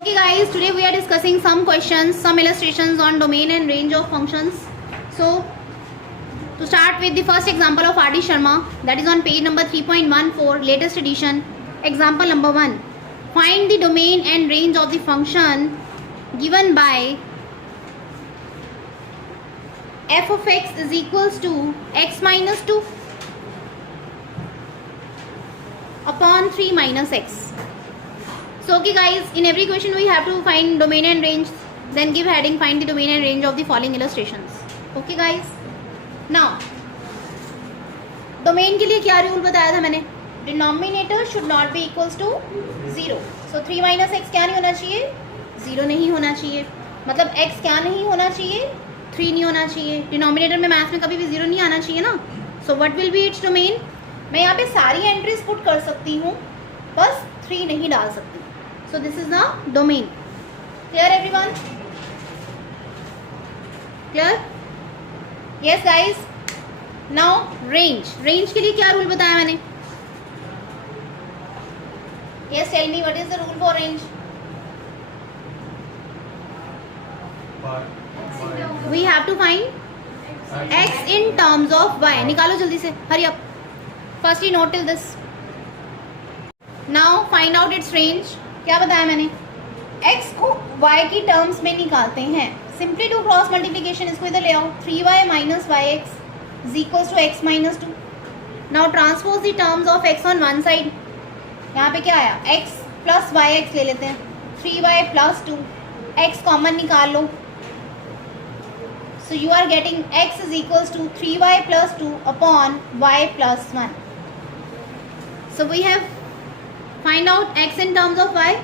Okay guys, today we are discussing some questions, some illustrations on domain and range of functions. So, to start with the first example of R.D. Sharma, that is on page number 3.14, latest edition. Example number 1. Find the domain and range of the function given by f of x is equals to x minus 2 upon 3 minus x. So okay guys, in every question we have to find domain and range, then give heading find the domain and range of the following illustrations. Okay guys, now domain के लिए क्या rule बताया था मैंने? Denominator should not be equals to 0. So 3 minus x क्या नहीं होना चाहिए? 0 नहीं होना चाहिए. मतलब x क्या नहीं होना चाहिए? 3 नहीं होना चाहिए. डिनोमिनेटर में मैथ में कभी भी 0 नहीं आना चाहिए ना. So what will be its domain? मैं यहाँ पे सारी एंट्रीज पुट कर सकती हूँ, बस 3 नहीं डाल सकती. So this is the domain. Clear everyone? Clear? Yes guys. Now range. Range के लिए क्या रूल बताया मैंने? Yes, tell me what is the rule for range? We have to find x in terms of y. निकालो जल्दी से. Hurry up. Firstly note till this. Now find out its range. क्या बताया मैंने? x को y की terms में निकालते हैं. Simply do cross multiplication. इसको इधर ले आओ. 3y minus y x is equals to x minus 2. Now transpose the terms of x on one side. यहाँ पे क्या आया? x प्लस वाई एक्स ले लेते हैं. 3y plus 2. x कॉमन निकाल लो. So you are getting x is equals to 3y plus 2 upon y plus 1. So we have find out x in terms of y.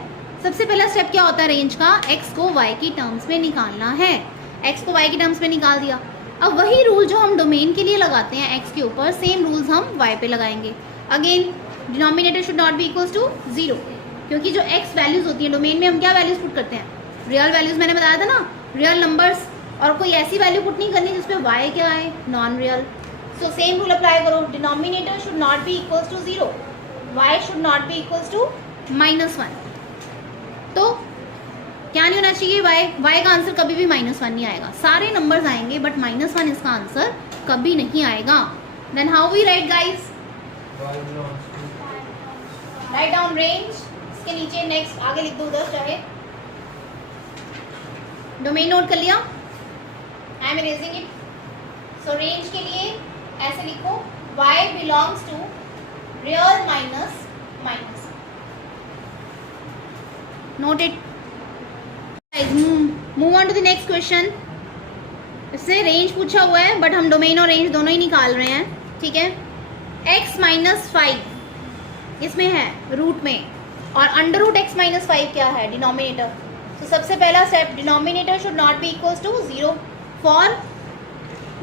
सबसे पहला step क्या होता है रेंज का? x को y की टर्म्स में निकालना है. x को y की टर्म्स में निकाल दिया. अब वही रूल जो हम डोमेन के लिए लगाते हैं x के ऊपर, सेम रूल्स हम y पे लगाएंगे. Again denominator should not be equals to 0, क्योंकि जो x वैल्यूज होती है डोमेन में हम क्या वैल्यूज पुट करते हैं? Real values. मैंने बताया था ना, रियल नंबर्स. और कोई ऐसी वैल्यू पुट नहीं करनी जिसपे y क्या है? Non real. So same rule apply करो. Denominator should not be equals to 0, y should not be equals to -1. तो क्या नहीं होना चाहिए? y का आंसर कभी भी -1 नहीं आएगा. सारे नंबर्स आएंगे बट -1 इसका आंसर कभी नहीं आएगा. Then how we write guys? Write down range. इसके नीचे नेक्स्ट आगे लिख दो उधर चाहे. डोमेन नोट कर लिया? I am erasing it. So range के लिए ऐसे लिखो, y belongs to real minus minus. Note it. Guys, move on to the next question. इससे रेंज पूछा हुआ है बट हम डोमेन और रेंज दोनों ही निकाल रहे हैं. ठीक है. x माइनस 5 इसमें है रूट में, और अंडर रूट x माइनस 5 क्या है? डिनोमिनेटर. तो सबसे पहला step, denominator should not be equals to 0 for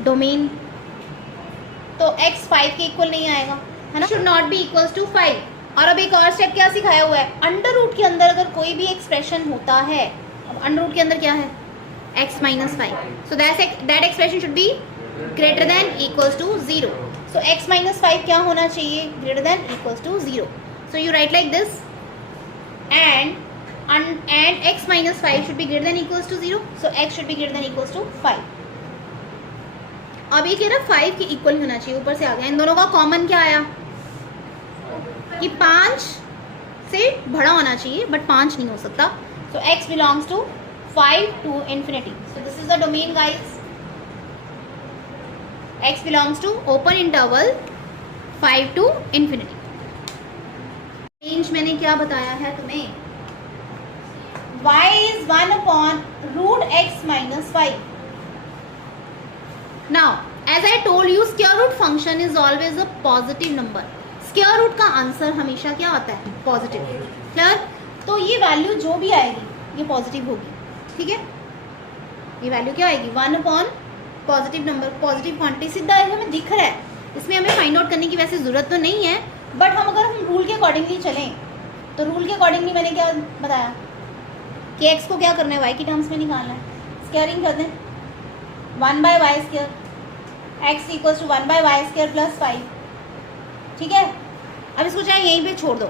domain. तो x 5 के इक्वल नहीं आएगा, है ना. Should not be equals to 5. और अब एक और स्टेप क्या सिखाया हुआ है? अंडर रूट के अंदर अगर कोई भी एक्सप्रेशन होता है, अब अंडर रूट के अंदर क्या है? x minus 5. So that expression should be greater than equals to 0. So x minus 5 क्या होना चाहिए? Greater than equals to 0. So you write like this, and x minus 5 should be greater than equals to 0. So x should be greater than equals to 5. अब ये कह रहा 5 के equal होना चाहिए. ऊपर से आ गया. इन दोनों का कॉमन क्या आया? कि 5 से बड़ा होना चाहिए बट 5 नहीं हो सकता. So x belongs to 5 to infinity. So this is the domain guys. x belongs to open interval 5 to infinity. Range मैंने क्या बताया है तुम्हें? y is 1 upon root x minus 5. Now as I told you, square root function is always a positive number. Square root का answer हमेशा क्या आता है? पॉजिटिव. क्लियर? तो ये वैल्यू जो भी आएगी ये पॉजिटिव होगी. ठीक है. ये वैल्यू क्या आएगी? 1 upon positive number, positive quantity. सीधा हमें दिख रहा है, इसमें हमें फाइंड आउट करने की वैसे जरूरत तो नहीं है, बट हम रूल के अकॉर्डिंगली चलें तो रूल के अकॉर्डिंगली मैंने क्या बताया कि एक्स को क्या करना है? वाई की टर्म्स में निकालना है. स्क्वायरिंग कर दें. 1 by y square, x equals to 1 by y square plus 5. ठीक है. अब इसको चाहे यहीं पे छोड़ दो.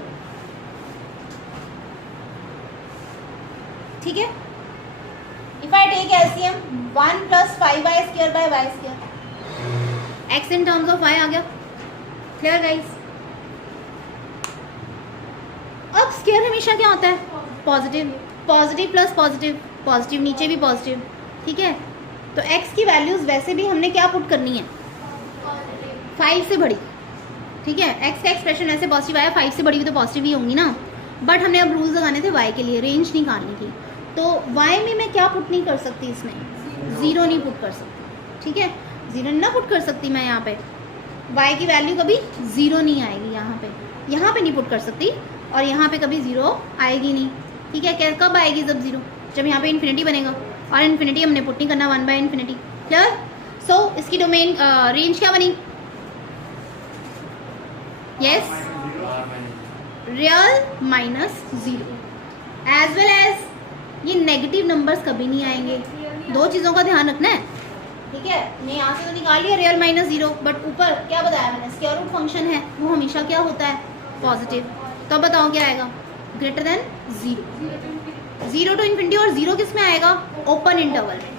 ठीक है। If I take LCM 1 + 5y² x in terms of y आ गया। Clear guys? अब स्क्वायर हमेशा क्या होता है? Positive, positive plus positive, positive नीचे भी पॉजिटिव, ठीक है। तो x की वैल्यूज वैसे भी हमने क्या पुट करनी है? 5 से बड़ी, ठीक है। x का एक्सप्रेशन ऐसे पॉजिटिव आया, 5 से बड़ी भी तो पॉजिटिव ही होंगी ना। बट हमने अब रूल्स लगाने थे y के लिए, रेंज निकालनी थी। तो y में मैं क्या पुट नहीं कर सकती? इसमें 0 नहीं पुट कर सकती, ठीक है। 0 ना पुट कर सकती मैं यहाँ पे, y की वैल्यू कभी 0 नहीं आएगी यहाँ पे नहीं पुट कर सकती, और यहाँ पे कभी 0 आएगी नहीं, ठीक है। कब आएगी? जब 0, जब यहाँ पे इन्फिनिटी बनेगा, और इन्फिनिटी हमने पुट नहीं करना, 1/∞। क्लियर? सो इसकी डोमेन रेंज क्या बनी? Yes, real -0 as well as ये नेगेटिव नंबर्स कभी नहीं आएंगे। दो चीज़ों का ध्यान रखना है, ठीक है। मैं यहाँ से तो निकाल लिया रियल -0, बट ऊपर क्या बताया मैंने? स्क्वायर रूट फंक्शन है, वो हमेशा क्या होता है? पॉजिटिव। तो बताओ क्या आएगा? Greater than 0, 0 to infinity. और 0 किस में आएगा? ओपन इंटरवल में।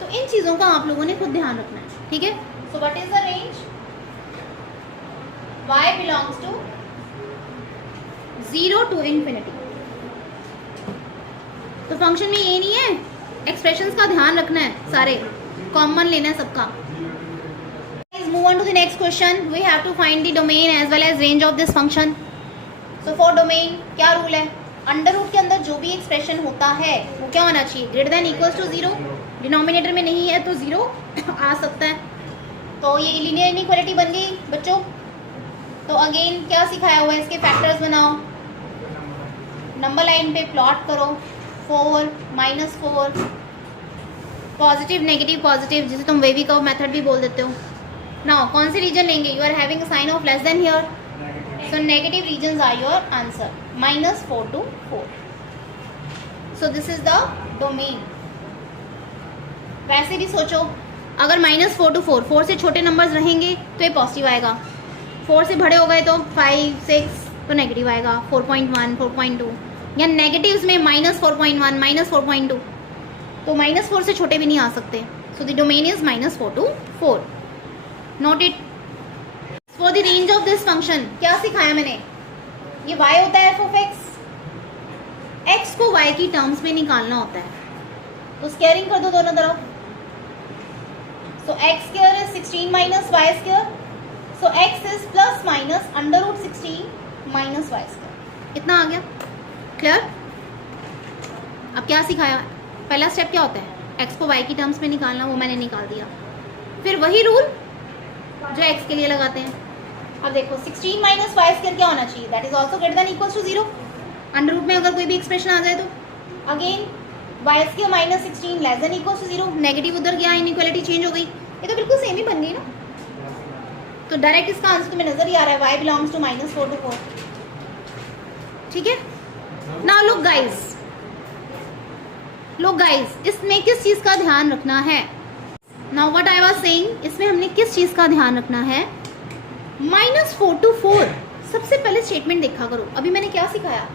तो इन चीज़ों का आप लोगों ने खुद ध्यान रखना है, ठीक है। So what is the range? y belongs to 0 to infinity. तो फंक्शन में ये नहीं है, एक्सप्रेशंस का ध्यान रखना है, सारे कॉमन लेना है सबका। Move on to the next question. We have to find the domain as well as range of this function. So for domain क्या रूल है? अंडर रूट के अंदर जो भी एक्सप्रेशन होता है वो क्या होना चाहिए? Greater than equals to 0। Denominator में नहीं है तो 0 आ सकता है। तो ये लीनियर इनइक्वालिटी बन गई बच्चों। तो अगेन क्या सिखाया हुआ है? इसके फैक्टर्स बनाओ, नंबर लाइन पे प्लॉट करो, 4 -4, पॉजिटिव नेगेटिव पॉजिटिव, जिसे तुम वेवी कर्व मेथड भी बोल देते हो। नाउ कौन से रीजन लेंगे? You are having a sign of less than here, so negative regions are your answer, -4 to 4। So this is the domain. वैसे भी सोचो, अगर -4 to 4, 4 से छोटे नंबर्स रहेंगे तो ये पॉजिटिव आएगा, 4 से बड़े हो गए तो 5, 6 तो नेगेटिव आएगा, 4.1, 4.2, या नेगेटिव्स में -4.1, -4.2, तो -4 से छोटे भी नहीं आ सकते। So the domain is -4 to 4। Note it. For the range of this function क्या सिखाया मैंने? ये y होता है f(x), x को y की टर्म्स में निकालना होता है, तो स्क्वायरिंग कर दो दोनों तरफ। सो x² is 16 - y², so x is ±√16 - y²। इतना आ गया। क्लियर? अब क्या सिखाया? पहला स्टेप क्या होता है? x को y की टर्म्स में निकालना, वो मैंने निकाल दिया। फिर वही रूल जो x के लिए लगाते हैं। अब देखो 16 - y² क्या होना चाहिए? That is also greater than equals to 0। Under root में अगर कोई भी एक्सप्रेशन आ जाए तो again y² -16 less than equals to 0, negative उधर गया, इनइक्वालिटी चेंज हो गई। ये तो बिल्कुल सेम ही बन गई ना। तो डायरेक्ट इसका आंसर तुम्हें नजर ही आ रहा है, y बिलोंग्स टू -4 to 4। ठीक है। नाउ लुक गाइस, इसमें किस चीज का ध्यान रखना है? Now what I was saying, इसमें हमने किस चीज का ध्यान रखना है? -4 to 4। सबसे पहले स्टेटमेंट देखा करो। अभी मैंने क्या सिखाया?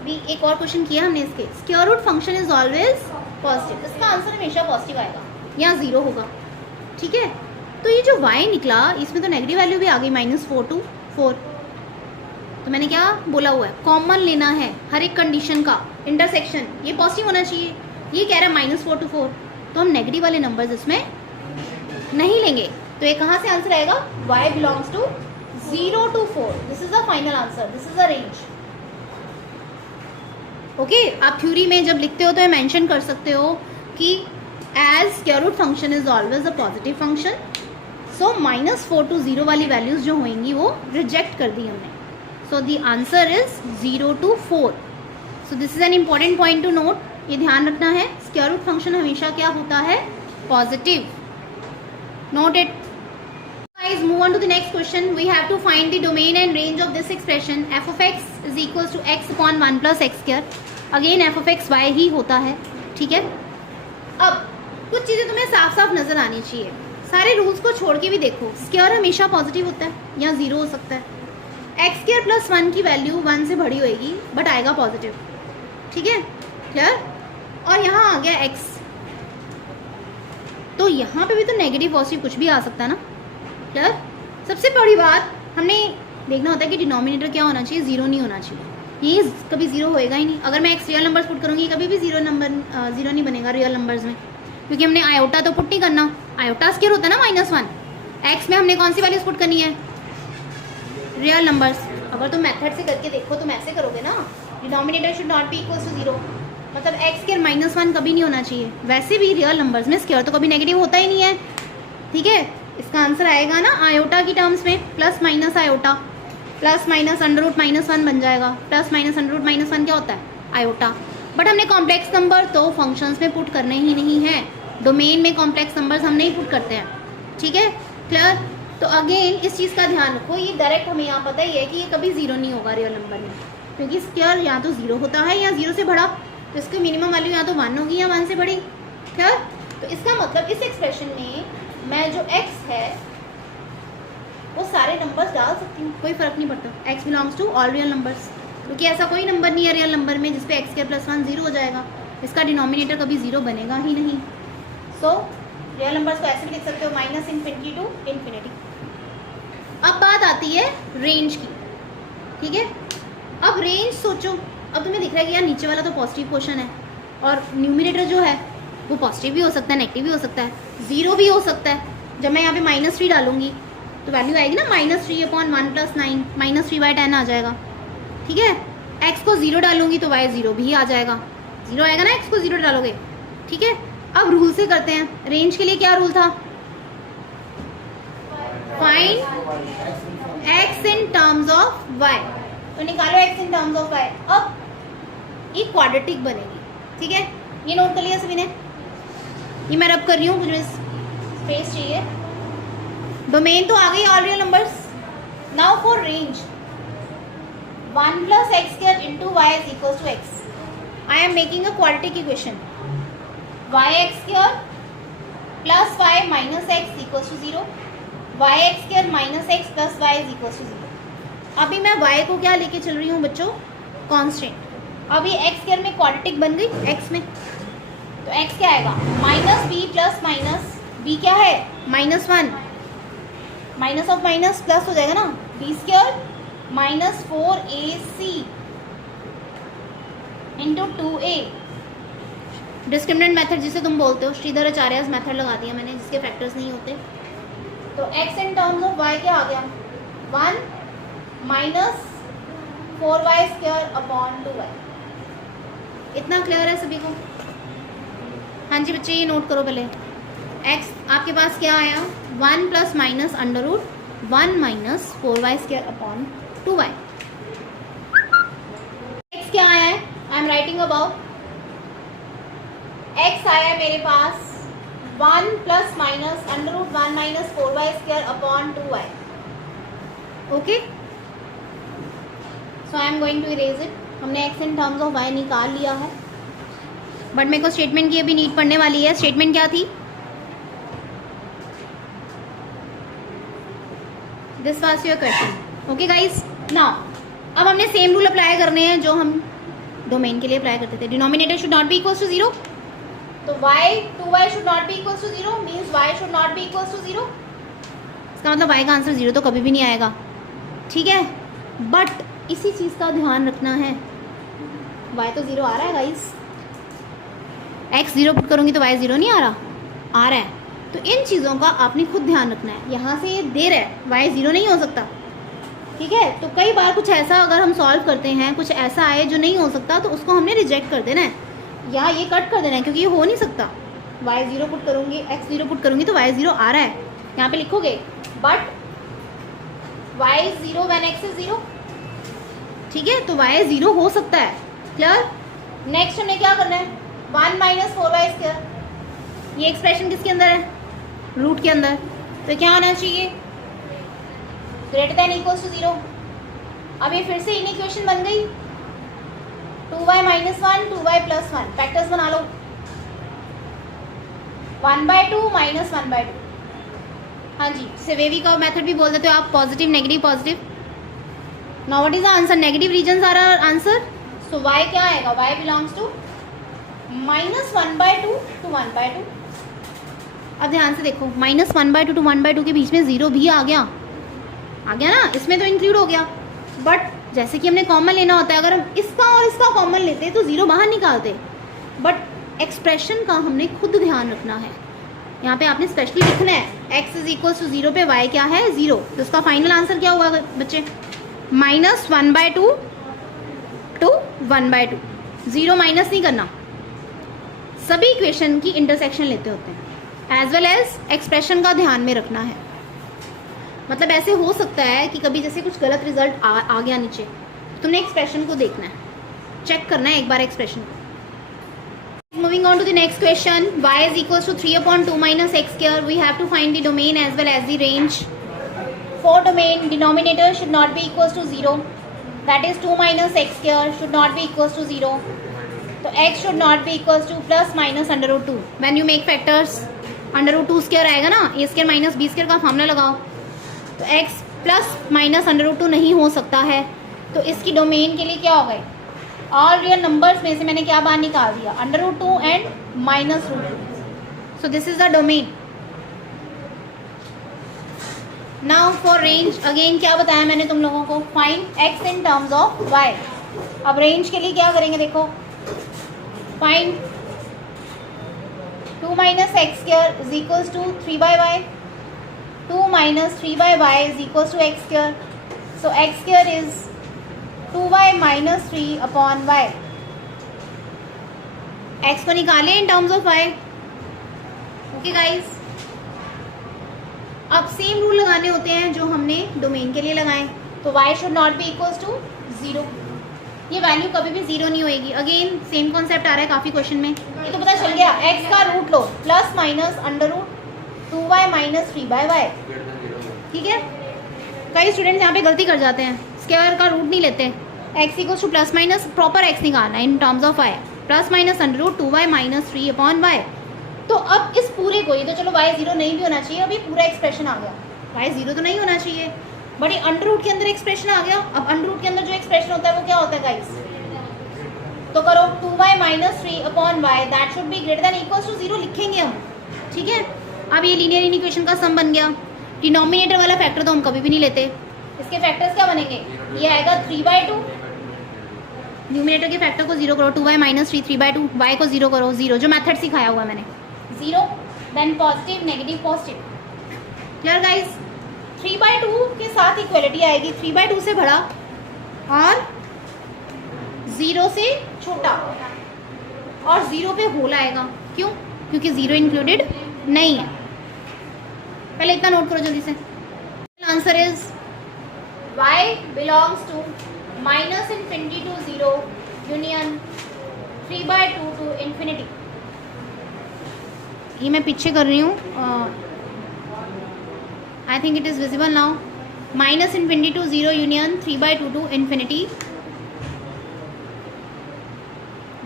अभी एक और क्वेश्चन किया हमने इसके, square root function is always positive. इसका आंसर हमेशा पॉजिटिव आएगा या 0 होगा, ठीक है। तो ये जो y निकला, इसमें तो नेगेटिव वैल्यू भी आ गई, -4 to 4। तो मैंने क्या बोला हुआ है? कॉमन लेना है हर एक कंडीशन का, इंटरसेक्शन ये पॉजिटिव होना चाहिए। ये कह रहा है -4 to 4, तो हम नेगेटिव वाले नंबर्स इसमें नहीं लेंगे। तो ये कहाँ से आंसर आएगा? y belongs to 0 to 4। This is the final answer, this is the range. Okay, आप थ्योरी में जब लिखते हो तो ये मेंशन कर सकते हो कि as square root function is always a positive function, so -4 to 0 वाली वैल्यूज जो होंगी वो रिजेक्ट कर दी हमने। So the answer is 0 to 4। So this is an important point two note, ये ध्यान रखना है। स्क्वायर रूट फंक्शन हमेशा क्या होता है? Positive. Note it. Guys, move on to the next question. We have to find the domain and range of this expression f of x is equals to x upon 1 plus x²। Again f of x y ही होता है, ठीक है। अब कुछ चीज़ें तुम्हें साफ साफ नजर आनी चाहिए। सारे रूल्स को छोड़ के भी देखो, स्क्वायर हमेशा पॉजिटिव होता है या 0 हो सकता है। x² + 1 की वैल्यू 1 से बड़ी होएगी बट आएगा पॉजिटिव, ठीक है। क्लियर? और यहाँ आ गया x, तो यहाँ पे भी तो नेगेटिव पॉजिटिव कुछ भी आ सकता है ना। क्लियर। सबसे बड़ी बात हमने देखना होता है कि डिनोमिनेटर क्या होना चाहिए, जीरो नहीं होना चाहिए। ये कभी जीरो होएगा ही नहीं। अगर मैं एक्स रियल नंबर्स पुट करूँगी कभी भी जीरो नहीं बनेगा रियल नंबर्स में, क्योंकि हमने आयोटा तो पुट नहीं करना। आयोटा स्क्वायर होता है ना -1। एक्स में हमने कौन सी वैल्यूज पुट करनी है, रियल नंबर्स। अगर तुम मेथड से करके देखो तुम ऐसे करोगे ना, denominator should not be equal to zero, मतलब एक्स स्क्वायर -1 कभी नहीं होना चाहिए। वैसे भी रियल नंबर्स में स्क्वायर तो कभी नेगेटिव होता ही नहीं है। ठीक है, इसका आंसर आएगा ना आयोटा की टर्म्स में, plus minus iota, plus minus √-1 बन जाएगा। प्लस माइनस √-1 क्या होता है, आयोटा। बट हमने कॉम्प्लेक्स नंबर तो फंक्शंस में पुट करने ही नहीं है, डोमेन में कॉम्प्लेक्स नंबर्स हम नहीं पुट करते हैं। ठीक है, क्लियर। तो अगेन इस चीज़ का ध्यान रखो, ये डायरेक्ट हमें यहाँ पता ही है कि ये कभी जीरो नहीं होगा रियल नंबर में, क्योंकि स्क्वायर या तो जीरो होता है या जीरो से बड़ा, तो इसकी मिनिमम वैल्यू या तो 1 होगी या 1 से बड़ी। क्लियर। तो इसका मतलब इस एक्सप्रेशन में मैं जो x है वो सारे नंबर्स डाल सकती हूँ, कोई फर्क नहीं पड़ता। x belongs to all real numbers, क्योंकि ऐसा कोई नंबर नहीं है रियल नंबर में जिसपे x² + 1 जीरो हो जाएगा। इसका डिनोमिनेटर कभी जीरो बनेगा ही नहीं। सो रियल नंबर्स को ऐसे भी लिख सकते हो -∞ to ∞। अब बात आती है रेंज की। ठीक है, अब रेंज सोचो, अब तुम्हें दिख रहा है कि यार नीचे वाला तो पॉजिटिव क्वेश्चन है और न्यूमिनेटर जो है वो पॉजिटिव भी हो सकता है, नेगेटिव भी हो सकता है, जीरो भी हो सकता है। जब मैं यहाँ पे -3 डालूंगी तो वैल्यू आएगी ना -3/1 + 9, -3/10 आ जाएगा। ठीक है, x को 0 डालूंगी तो y 0 भी आ जाएगा, 0 आएगा ना x को 0 डालोगे। ठीक है, अब रूल से करते हैं। रेंज के लिए क्या रूल था, find x in terms of y, तो निकालो x in terms of y। अब ये क्वाड्रेटिक बनेगी। ठीक है, ये नोट कर लिया सभी ने, ये मैं रब कर रही हूँ, मुझे स्पेस चाहिए। डोमेन तो आ गई all real numbers. Now for range 1 + x² * y = x, I am making a quadratic equation. yx² + y - x = 0, yx² - x + y = 0। अभी मैं y को क्या लेके चल रही हूँ बच्चों, कांस्टेंट। अभी x² में क्वाड्रेटिक बन गई x में, तो x क्या आएगा, -b + -b क्या है -1, माइनस ऑफ माइनस प्लस हो जाएगा ना, b² - 4ac × 2a। Discriminant method जिसे तुम बोलते हो, श्रीधर आचार्य मेथड लगा दिया मैंने, जिसके फैक्टर्स नहीं होते। तो x in terms of y क्या आ गया, 1 - 4y² / 2y। इतना क्लियर है सभी को? हाँ जी बच्चे, ये नोट करो पहले। x आपके पास क्या आया, 1 ± √1 - 4y² / 2y। x क्या आया है, I am writing about, x आया है मेरे पास 1 ± √1 - 4y² / 2y। Okay, so I am going to erase it. हमने x in terms of y निकाल लिया है, बट मेरे को स्टेटमेंट की अभी नीड पड़ने वाली है। स्टेटमेंट क्या थी, this was your question. Okay guys, now अब हमने सेम रूल अप्लाई करने हैं जो हम डोमेन के लिए अप्लाई करते थे। Denominator should not be equal to 0, तो y should not be equal to 0 means y should not be equal to 0। इसका मतलब y का आंसर 0 तो कभी भी नहीं आएगा। ठीक है, बट इसी चीज़ का ध्यान रखना है, y तो 0 आ रहा है गाइस, x 0 पुट करूँगी तो y 0 नहीं आ रहा है। तो इन चीज़ों का आपने खुद ध्यान रखना है। यहाँ से ये दे रहा है, y 0 नहीं हो सकता। ठीक है, तो कई बार कुछ ऐसा अगर हम सॉल्व करते हैं, कुछ ऐसा आए जो नहीं हो सकता, तो उसको हमने रिजेक्ट कर देना है या ये कट कर देना है, क्योंकि ये हो नहीं सकता। y 0 पुट करूँगी, x 0 पुट करूँगी तो y 0 आ रहा है, यहाँ पे लिखोगे, but y 0 when x is 0। ठीक है, तो y 0 हो सकता है। क्लियर। नेक्स्ट हमें क्या करना है, 1 - 4y²। ये एक्सप्रेशन किसके अंदर है, रूट के अंदर, तो क्या होना चाहिए, > = 0। अब ये फिर से इन इक्वेशन बन गई, 2y - 1 2y + 1, फैक्टर्स बना लो, 1/2 - 1/2। हाँ जी, सेवेवी का मेथड भी बोल देते हो आप, positive negative positive. Now what is the answer, negative regions are our answer. So y क्या आएगा, y बिलोंग्स टू -1/2 to 1/2। अब ध्यान से देखो, -1/2 to 1/2 के बीच में 0 भी आ गया ना, इसमें तो इंक्लूड हो गया। बट जैसे कि हमने कॉमन लेना होता है, अगर हम इसका और इसका कॉमन लेते तो 0 बाहर निकालते। बट एक्सप्रेशन का हमने खुद ध्यान रखना है। यहाँ पे आपने स्पेशली लिखना है x = 0 पे y क्या है 0। तो उसका फाइनल आंसर क्या हुआ बच्चे? -1/2 to 1/2। 0 माइनस नहीं करना, सभी इक्वेशन की इंटरसेक्शन लेते होते हैं। एज वेल एज एक्सप्रेशन का ध्यान में रखना है। मतलब ऐसे हो सकता है कि कभी जैसे कुछ गलत रिजल्ट आ गया नीचे, तो तुमने एक्सप्रेशन को देखना है, चेक करना है एक बार एक्सप्रेशन को। Moving on to the next question, y is equals to 3/2 minus x square. We have to find the domain as well as the range. For domain, denominator should not be equals to 0. That is 2 minus x square should not be equals to 0. So x should not be equals to plus minus √2. When you make factors, √2 square आएगा ना, a square minus b square का formula लगाओ। तो x plus minus √2 नहीं हो सकता है। तो इसकी डोमेन के लिए क्या हो गए? ऑल रियल नंबर्स में से मैंने क्या बाहर निकाल दिया? √2 and -√2। So this is the domain. Now for range, again क्या बताया मैंने तुम लोगों को? Find x in terms of y। अब रेंज के लिए क्या करेंगे? देखो, find 2 minus x square is equals to 3/y. 2 minus 3/y is equals to x square. So x square is 2y minus 3/y। x को निकाले इन terms of y। Okay guys, अब same rule लगाने होते हैं जो हमने डोमेन के लिए लगाए। तो y should not be equals to 0। ये वैल्यू कभी भी 0 नहीं होएगी। अगेन सेम कॉन्सेप्ट आ रहा है काफ़ी क्वेश्चन में। ये तो पता चल गया, x का रूट लो, plus minus √2y minus 3/y। ठीक है, कई स्टूडेंट्स यहाँ पे गलती कर जाते हैं, स्क्वायर का रूट नहीं लेते। x equals two plus minus proper x निकालना है इन terms of y, plus minus √2y minus 3/y। तो अब इस पूरे को, ये तो चलो y 0 नहीं भी होना चाहिए, अभी पूरा एक्सप्रेशन आ गया। y 0 तो नहीं होना चाहिए, बट ये अंडर रूट के अंदर एक्सप्रेशन आ गया। अब अंडर रूट के अंदर जो एक्सप्रेशन होता है वो क्या होता है गाइस? तो करो 2y minus 3/y that should be greater than equals to 0 लिखेंगे हम। ठीक है, अब ये लीनियर इक्वेशन का सम बन गया। डिनोमिनेटर वाला फैक्टर तो हम कभी भी नहीं लेते। इसके फैक्टर्स क्या बनेंगे? ये आएगा 3/2। न्यूमिनेटर के फैक्टर को 0 करो, 2y minus 3 3/2, y को 0 करो, 0 जो मेथड सिखाया हुआ है मैंने, 0 then positive negative positive. Clear guys? 3/2 के साथ इक्वलिटी आएगी, 3/2 से बड़ा और 0 से छोटा, और 0 पे होल आएगा। क्यों? क्योंकि 0 इंक्लूडेड नहीं है। पहले इतना नोट करो जल्दी से। Answer is y belongs to -∞ to 0 union 3/2 to infinity। ये मैं पीछे कर रही हूँ, I think it is visible now. -∞ to 0 union 3/2 to infinity।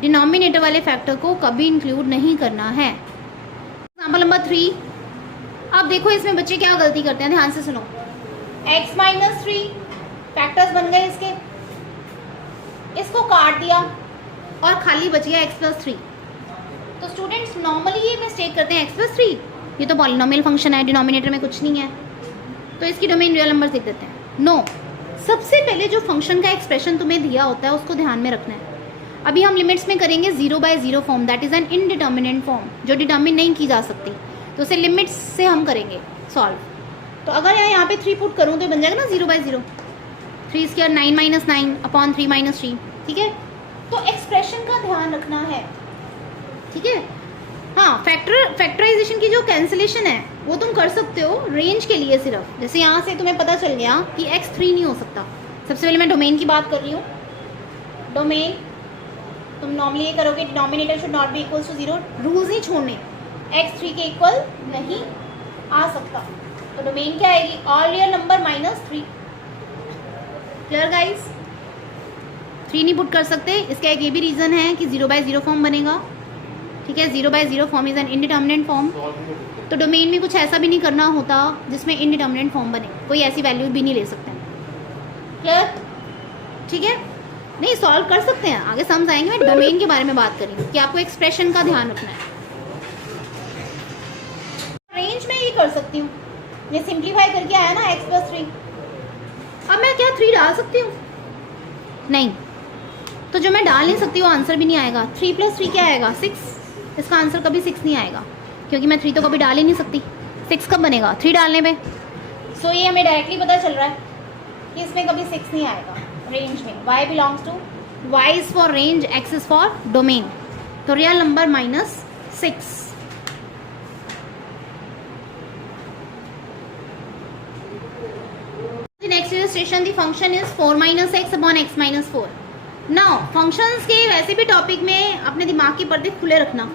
Denominator वाले फैक्टर को कभी इंक्लूड नहीं करना है। Example number 3। अब देखो इसमें बच्चे क्या गलती करते हैं, ध्यान से सुनो। x - 3 फैक्टर्स बन गए इसके, इसको काट दिया और खाली बच गया x + 3। तो स्टूडेंट्स नॉर्मली ये मिस्टेक करते हैं, x + 3 ये तो पॉलिनोमियल फंक्शन है, डिनोमिनेटर में कुछ नहीं है, तो इसकी डोमेन रियल नंबर्स लिख देते हैं। नो, सबसे पहले जो फंक्शन का एक्सप्रेशन तुम्हें दिया होता है उसको ध्यान में रखना है। अभी हम लिमिट्स में करेंगे 0/0 form, that is an indeterminate form जो डिटर्मिन नहीं की जा सकती, तो उसे लिमिट्स से हम करेंगे सॉल्व। तो अगर यहाँ पे 3 पुट करूँ तो बन जाएगा ना 0/0, 3² 9 - 9/3 - 3। ठीक है, तो एक्सप्रेशन का ध्यान रखना है। ठीक है, हाँ, फैक्टराइजेशन की जो कैंसिलेशन है वो तुम कर सकते हो रेंज के लिए सिर्फ। जैसे यहाँ से तुम्हें पता चल गया कि x 3 नहीं हो सकता। सबसे पहले मैं डोमेन की बात कर रही हूँ। डोमेन तुम नॉर्मली ये करोगे, denominator should not be equals to 0, rules नहीं छोड़ने, x 3 के इक्वल नहीं आ सकता। तो डोमेन क्या आएगी? All real number -3। Clear guys? 3 नहीं पुट कर सकते, इसका एक ये भी रीज़न है कि 0/0 फॉर्म बनेगा। ठीक है, 0/0 form is an indeterminate form. तो डोमेन में कुछ ऐसा भी नहीं करना होता जिसमें इनडिटर्मिनेंट फॉर्म बने, कोई ऐसी वैल्यू भी नहीं ले सकते। क्लियर? ठीक है, नहीं सॉल्व कर सकते हैं, आगे समझ आएंगे। मैं डोमेन के बारे में बात कर रही हूँ कि आपको एक्सप्रेशन का ध्यान रखना है। रेंज में ये कर सकती हूँ, ये सिंप्लीफाई करके आया ना x + 3। अब मैं क्या 3 डाल सकती हूँ? नहीं, तो जो मैं डाल नहीं सकती वो आंसर भी नहीं आएगा। 3 + 3 क्या आएगा? 6। इसका आंसर कभी 6 नहीं आएगा, क्योंकि मैं 3 तो कभी डाल ही नहीं सकती। 6 कब बनेगा? 3 डालने पे। सो ये हमें डायरेक्टली पता चल रहा है कि इसमें कभी 6 नहीं आएगा रेंज में। y belongs to, y is for range, x is for domain. तो real number -6। Next illustration, the function is 4 - x अपॉन x - 4। नाउ फंक्शंस के वैसे भी टॉपिक में अपने दिमाग के पर्दे खुले रखना,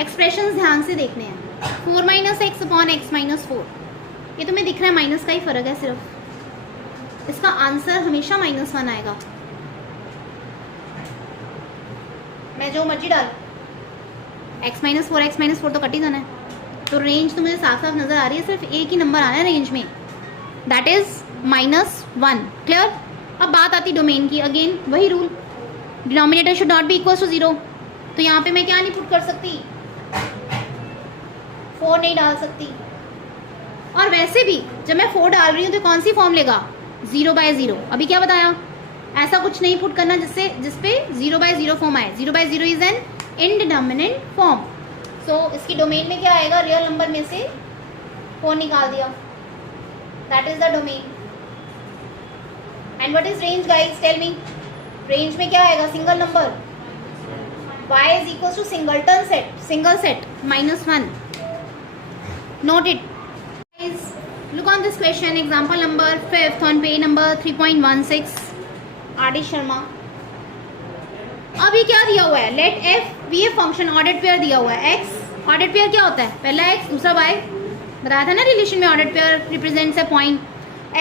एक्सप्रेशंस ध्यान से देखने हैं। 4 - x अपॉन x - 4, ये तुम्हें दिख रहा है माइनस का ही फर्क है सिर्फ। इसका आंसर हमेशा -1 आएगा। मैं जो मर्जी डाल, x - 4 x - 4 तो कट ही जाना है। तो रेंज तो मुझे साफ साफ नजर आ रही है, सिर्फ एक ही नंबर आना है रेंज में, दैट इज -1। क्लियर? अब बात आती डोमेन की। अगेन वही rule, denominator should not be equal to 0। तो यहाँ पे मैं क्या नहीं पुट कर सकती? 4 नहीं डाल सकती। और वैसे भी जब मैं 4 डाल रही हूँ तो कौन सी फॉर्म लेगा? 0/0। अभी क्या बताया? ऐसा कुछ नहीं पुट करना जिसपे 0/0 फॉर्म आए। 0/0 इज एन इनडिटरमिनेट फॉर्म। सो इसकी डोमेन में क्या आएगा? रियल नंबर में से 4 निकाल दिया, that is the domain. And what is range guys? Tell me. Range में क्या आएगा? Single number. y is equals to singleton set, single set, -1. Note it. Guys, look on this question. Example number 5th on page number 3.16. R.D. Sharma. अब ये क्या दिया हुआ है? Let f be a function, ordered pair दिया हुआ है। x, ordered pair क्या होता है? पहला x दूसरा y। बताया था ना रिलेशन में ordered pair represents a point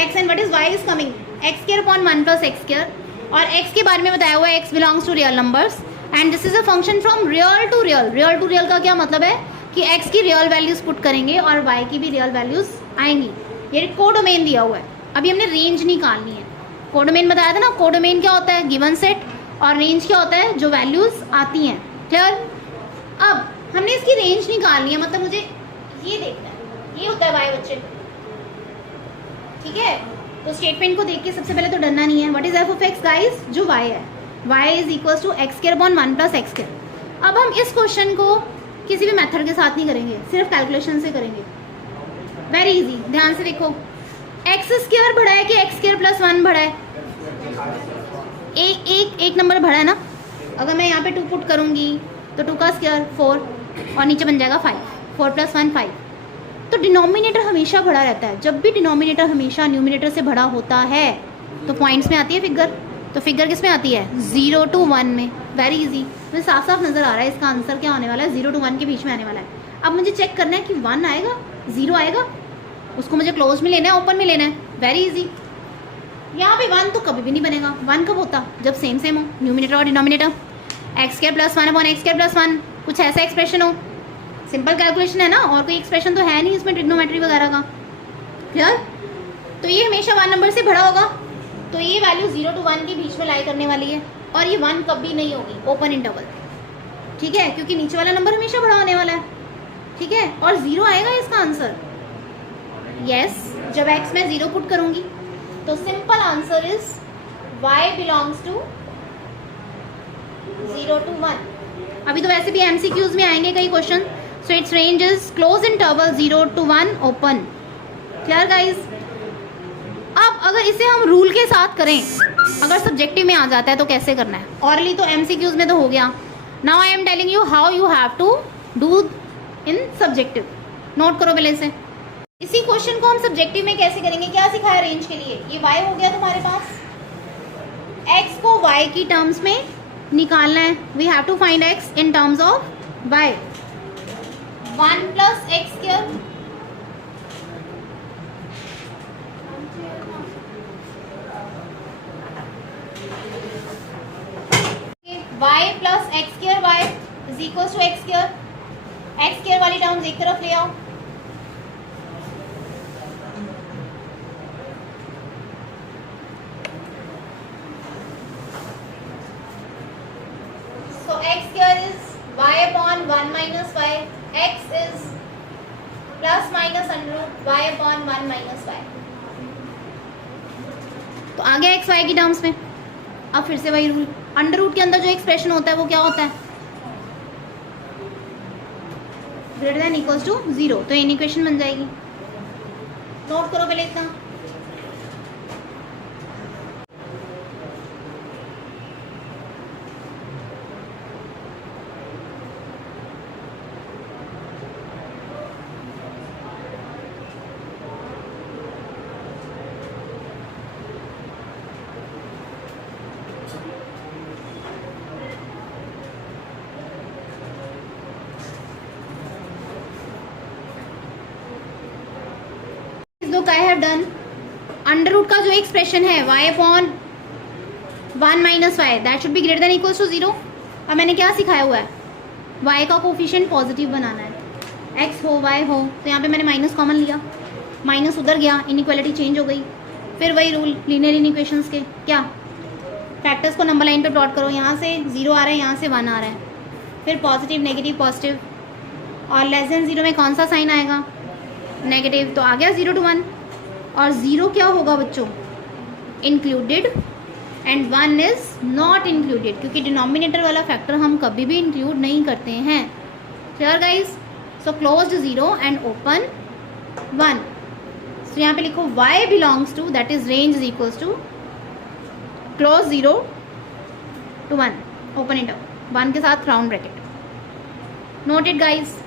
x and what is y is coming x² upon 1 + x²। और x के बारे में बताया हुआ है x belongs to real numbers and this is a function from real to real. Real to real का क्या मतलब है कि x की रियल वैल्यूज पुट करेंगे और y की भी रियल वैल्यूज आएंगी। ये कोडोमेन दिया हुआ है। अभी हमने रेंज निकालनी है। कोडोमेन बताया था ना, कोडोमेन क्या होता है? Given set. और रेंज क्या होता है? जो वैल्यूज आती हैं। क्लियर? अब हमने इसकी रेंज निकालनी है, मतलब मुझे ये देखना है, ये होता है y बच्चे। ठीक है, तो स्टेटमेंट को देख के सबसे पहले तो डरना नहीं है। What is f of x guys? जो y है, y is equal to x² upon 1 + x²। अब हम इस क्वेश्चन को किसी भी मेथड के साथ नहीं करेंगे, सिर्फ कैलकुलेशन से करेंगे। वेरी इजी, ध्यान से देखो। x² बढ़ा है कि x² + 1 बढ़ा है? एक नंबर बढ़ा है ना। अगर मैं यहाँ पे 2 पुट करूँगी तो 2 का स्क्वायर 4 और नीचे बन जाएगा 5। 4 + 1 5। तो डिनोमिनेटर हमेशा बढ़ा रहता है। जब भी डिनोमिनेटर हमेशा न्यूमिनेटर से बढ़ा होता है तो पॉइंट्स में आती है फिगर। तो फिगर किस में आती है? 0 to 1 में। वेरी इजी, मुझे साफ साफ नजर आ रहा है इसका आंसर क्या होने वाला है। 0 to 1 के बीच में आने वाला है। अब मुझे चेक करना है कि 1 आएगा, 0 आएगा, उसको मुझे क्लोज में लेना है, ओपन में लेना है। Very easy. यहाँ पे 1 तो कभी भी नहीं बनेगा। 1 कब होता? जब सेम सेम हो न्यूमिनेटर और डिनोमिनेटर। x² + 1 upon x² + 1, कुछ ऐसा एक्सप्रेशन हो। सिंपल कैलकुलेशन है ना, और कोई एक्सप्रेशन तो है नहीं इसमें ट्रिग्नोमेट्री वगैरह का। क्लियर? तो ये हमेशा 1 नंबर से बड़ा होगा, तो ये वैल्यू 0 to 1 के बीच में लाई करने वाली है। और ये 1 कभी नहीं होगी, ओपन इंटरवल। ठीक है, क्योंकि नीचे वाला नंबर हमेशा बड़ा होने वाला है। ठीक है, और 0 आएगा इसका आंसर। यस, जब x में 0 पुट करूंगी तो simple answer is y belongs to 0 to 1। अभी तो वैसे भी MCQs में आएंगे कई question. So it's range is close interval 0 to 1 open. Clear guys? अब अगर इसे हम रूल के साथ करें, अगर सब्जेक्टिव में आ जाता है तो कैसे करना है? ऑरली तो MCQs में तो हो गया। Now I am telling you how you have to do in subjective. Note करो पहले से। इसी क्वेश्चन को हम सब्जेक्टिव में कैसे करेंगे? क्या सिखाया रेंज के लिए? ये y हो गया तुम्हारे पास, x को y की टर्म्स में निकालना है। We have to find x in terms of y। 1 + x², y + x²y is equal to x²। x² वाली टर्म्स एक तरफ ले आओ। x here is y upon 1 minus y, x is plus minus under root y upon 1 minus y. तो आ गया x y की terms में. अब फिर से वही रूल, अंडर रूट के अंदर जो एक्सप्रेशन होता है वो क्या होता है, ग्रेटर देन इक्वल्स टू 0. तो इन इक्वेशन बन जाएगी. नोट करो पहले इतना. Look, I have done under root का जो एक्सप्रेशन है y upon 1 minus y, that should be greater than equals to 0. अब मैंने क्या सिखाया हुआ है, y का कोफिशिएंट पॉजिटिव बनाना है, x हो y हो. तो यहाँ पे मैंने माइनस कॉमन लिया, माइनस उधर गया, इनइक्वालिटी चेंज हो गई. फिर वही रूल लीनियर इनइक्वेशंस के, क्या फैक्टर्स को नंबर लाइन पे प्लॉट करो. यहाँ से 0 आ रहा है, यहाँ से 1 आ रहा है, फिर पॉजिटिव नेगेटिव पॉजिटिव, और लेस देन 0 में कौन सा साइन आएगा, नेगेटिव. तो आ गया 0 to 1. और 0 क्या होगा बच्चों, included, and 1 is not included, क्योंकि डिनोमिनेटर वाला फैक्टर हम कभी भी इंक्लूड नहीं करते हैं. Clear guys. So closed 0 and open 1. So यहाँ पे लिखो y belongs to, that is range is equals to close 0 to 1, open it up 1 के साथ राउंड ब्रैकेट. Noted guys.